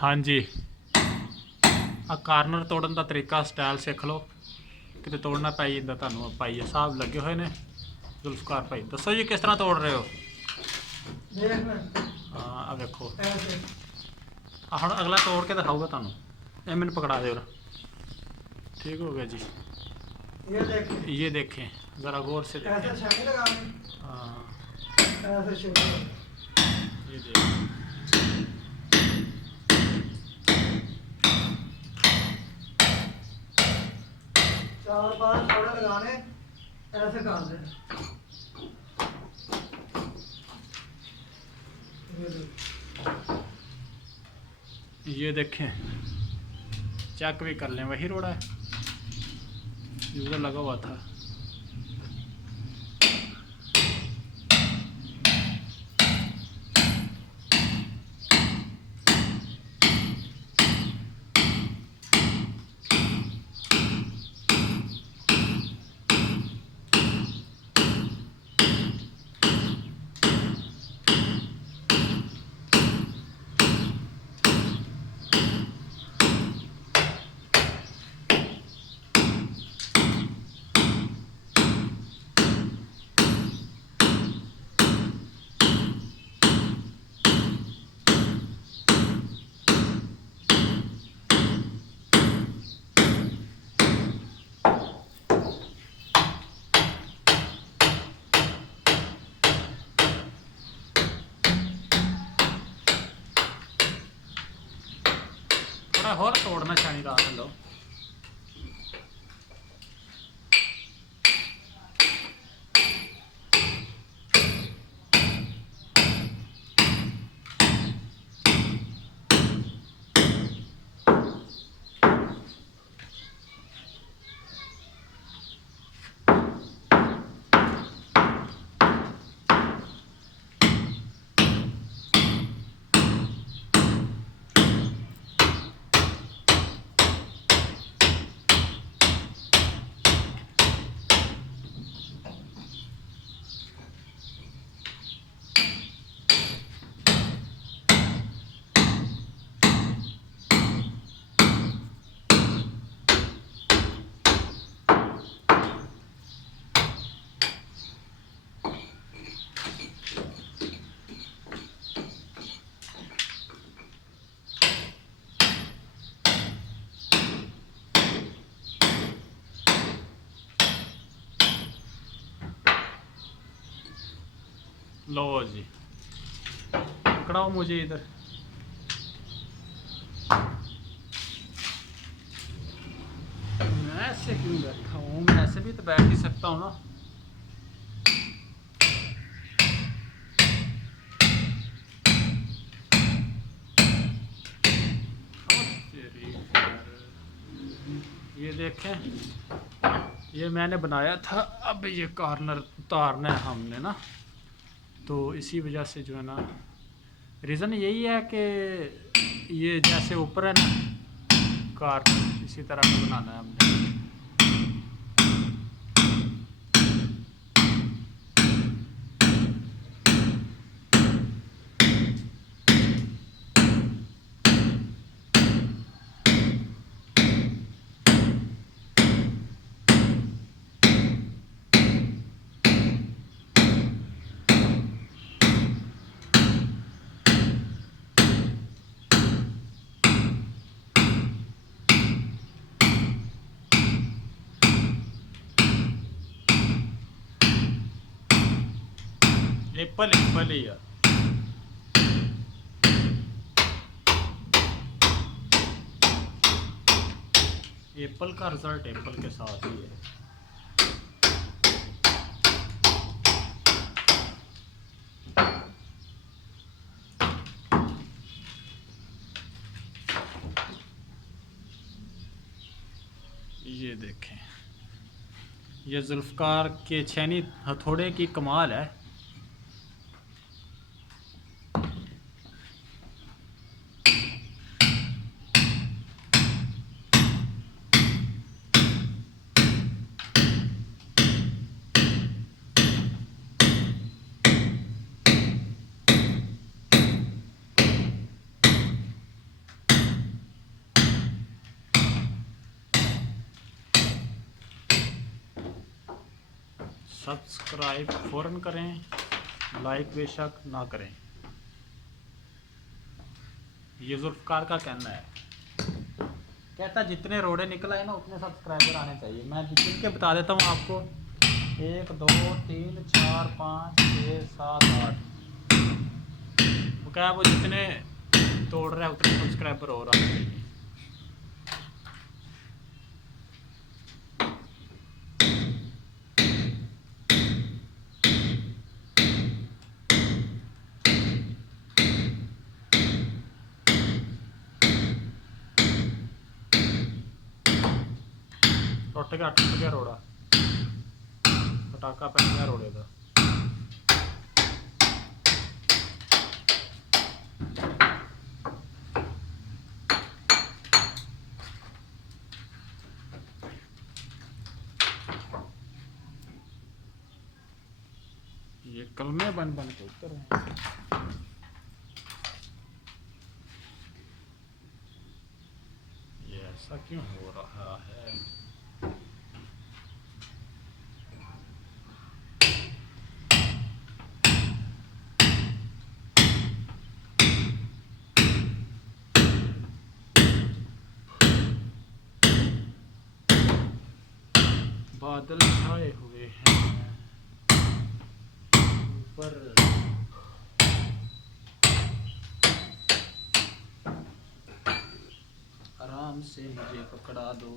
हाँ जी, आ कार्नर तोड़न का तरीका स्टाइल सीख लो कि तोड़ना पाई जाता ਤੁਹਾਨੂੰ ਪਾਈ ਸਾਹਿਬ ਲੱਗੇ ਹੋਏ ਨੇ ਜ਼ੁਲਫਕਾਰ ਭਾਈ ਦੱਸੋ ਜੀ ਕਿਸ ਤਰ੍ਹਾਂ ਤੋੜ ਰਹੇ ਹੋ देख ਹਾਂ ਆ ਵੇਖੋ ऐसे ਆ ਹੁਣ ਅਗਲਾ ਤੋੜ ਕੇ ਦਿਖਾਊਗਾ ਤੁਹਾਨੂੰ ਇਹ ਮੈਨੂੰ ਪਕੜਾ ਦਿਓ ठीक हो गया जी ये देख ये देखें ज़रा गौर से ऐसे देखें छानी लगानी हाँ ऐसे शुरू ये देखें चार पांच थोड़े लगाने ऐसे कर दे ये देखें चेक भी कर लें वही रोड़ा है यूज़र लगा हुआ था थोड़ा और तोड़ना चाहिए रात लो लो जी पकड़ाओ मुझे इधर मैं ऐसे क्यों बैठा हूँ मैं ऐसे भी तो बैठ ही सकता हूँ ना ये देखें ये मैंने बनाया था अब ये कॉर्नर उतारना है हमने ना तो इसी वजह से जो है ना रीज़न यही है कि ये जैसे ऊपर है ना कॉर्नर इसी तरह का बनाना है हमने एप्पल एप्पल ही यार एप्पल का रिजल्ट एप्पल के साथ ही है ये देखें ये जुल्फ़कार के छेनी हथौड़े की कमाल है सब्सक्राइब फ़ौरन करें, लाइक बेशक ना करें। ये जुल्फ़कार का कहना है, कहता जितने रोड़े निकल आए ना उतने सब्सक्राइबर आने चाहिए। मैं गिन के बता देता हूँ आपको, 1 2 3 4 5 6 7 8। वो क्या है, वो जितने तोड़ रहा है उतने सब्सक्राइबर और आने चाहिए। टुट गया रोड़ा, पटाका पै गया रोड़े का। ये कलमे बन बन के उतर रहे हैं। ये ऐसा क्यों हो रहा है? बादल छाए हुए हैं ऊपर, आराम से मुझे पकड़ा दो।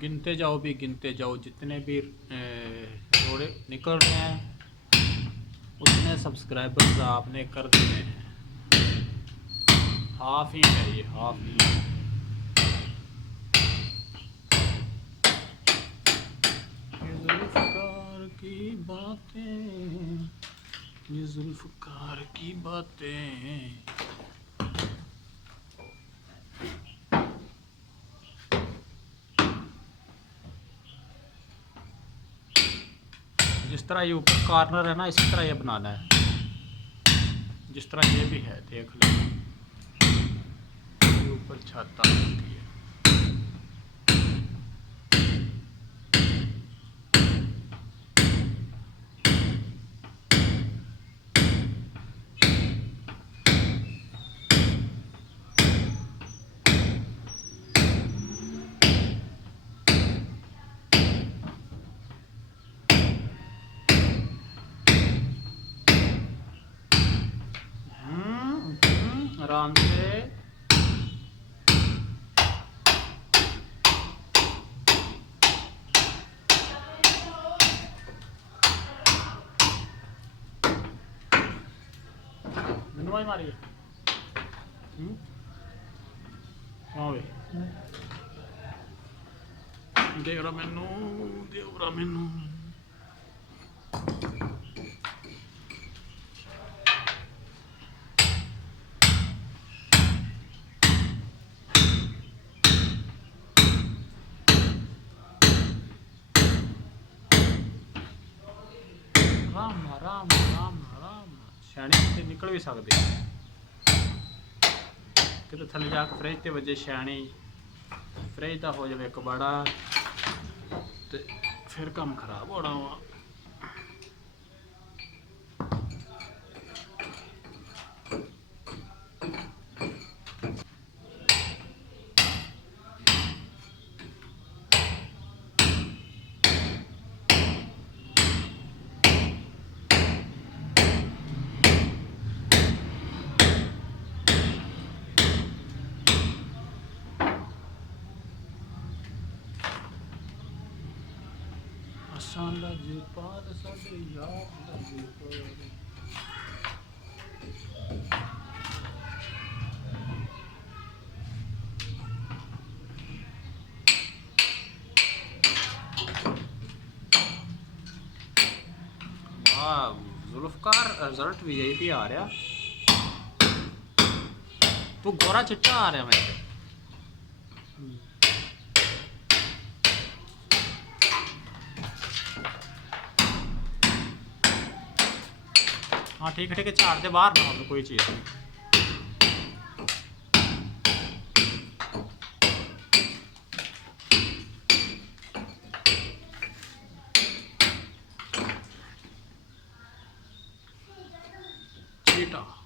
गिनते जाओ भी, गिनते जाओ, जितने भी रोड़े निकल रहे हैं उतने सब्सक्राइबर्स आपने कर दिए हैं। हाफ ही है ये, हाफ ही। ये जुल्फ़कार की बातें, ये जुल्फ़कार की बातें। जिस तरह ये ऊपर कॉर्नर है ना, इसी तरह ये बनाना है, जिस तरह ये भी है, देख लो ये ऊपर छत आ जाती है। आराम से। मनवाई मारिए। हाँ भाई, देवरा मैनू आराम आराम आराम आराम। छाणी निकल भी सकती है कि थले जाके फ्रिज ते वजे छाणी, फ्रिज का हो जाए कबाड़ा तो फिर काम खराब होना वा। आसान लगे पार साडे याद लगे पार। जुल्फ़कार रिजल्ट वीआईपी आ रहा, तू गोरा चिट्टा आ रहा मेरे। हाँ ठीक है, झाड़ दे बाहर ना हो कोई चीज़। बेटा।